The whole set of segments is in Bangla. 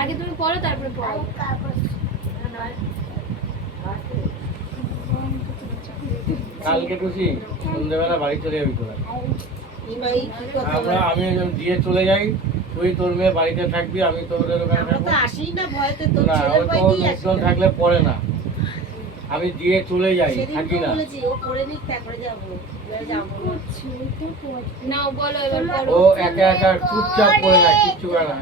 আগে তুমি পড়ো তারপরে পড়ো। কালকে টুসি সন্ধ্যেবেলা বাড়ি চলে যাবি তোরা। আমি দিয়ে চলে যাই, তুই তোর মেয়ে বাড়িতে থাকবি, আমি তোদের ওখানে থাকবো। না ও তো লোকজন থাকলে পড়ে না, আমি দিয়ে চলে যাই, থাকি না। নাও বলো এবার পড়ো। ও একা একা চুপচাপ পড়ে না, কিচ্ছু করে না।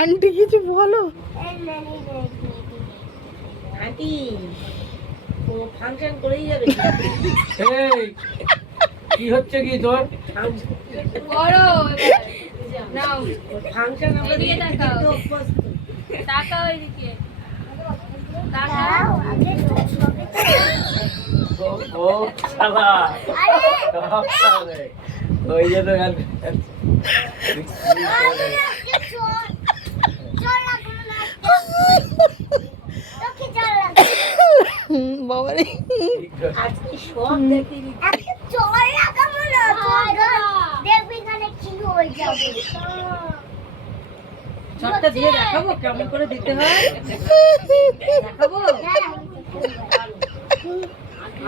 আন্টি কিছু বলো। আন্টি ও ফাংশন করেই যাবে। এই কি হচ্ছে কি তোর? পড়ো এবার। নাও ফাংশন আমরা এদিকে দেখতে তাকাও। দেখতে অভ্যস্ত। তাকাও এদিকে। তাকাও। ও শালা ওই যে তো গান বাবারে আজকে সব দেখে চটটা দিয়ে দেখাবো কেমন করে দিতে হয়, দেখাবো।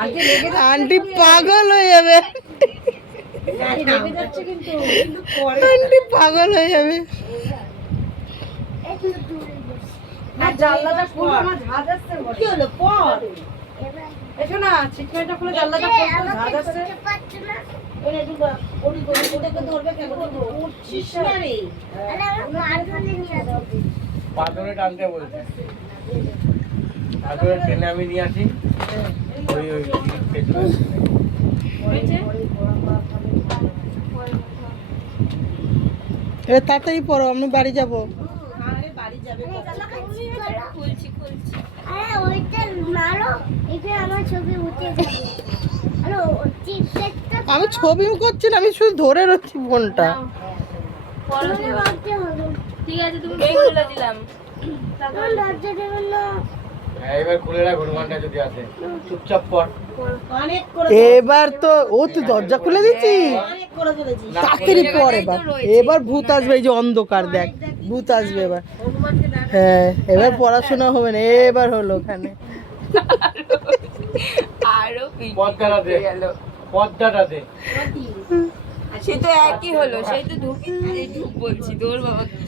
আজকে লেগে আন্টি পাগল হয়ে যাবে, লেগে যাচ্ছে কিন্তু পরে আন্টি পাগল হয়ে যাবে। আর জানলাটা খুলে আমার ঝাঁজ আসছে। কি হলো পর এসো না, ছিটকানিটা খুলে জানলাটা খুলে ঝাঁজ আসছে। ওরে দুবা ওরে ওটাকে ধরবে কেন উঠছিস না রে। পাথরে টানতে বলছে, পাথরে টেনে আমি নিয়ে আসি। ওই ওই পেছনে এবার তাড়াতাড়ি পড়ো, আমি বাড়ি যাবো। আরে বাড়ি যাবে খুলছি খুলছি। আমি ছবি করছি না, আমি শুধু ধরে রচ্ছি ফোনটা। পড়ো এবার। ঠিক আছে তুমি খুলে দিলাম। এবার খুলে রাখ, হনুমানটা যদি আসে চুপচাপ পড়। অনেক করে এবার তো ও তুই দরজা খুলে দিচ্ছি, অনেক করে ফেলেছি। তাড়াতাড়ি পড়। এবার এবার ভূত আসবে, এই যে অন্ধকার দেখ, ভূত আসবে এবার। হনুমানকে না হ্যাঁ এবার পড়াশোনা হবে না, এবার হলো ওখানে। আরো পর্দাটা দে, পর্দাটা দে। সে তো একই হলো, সেই তো ঢুক বলছি তোর বাবা কি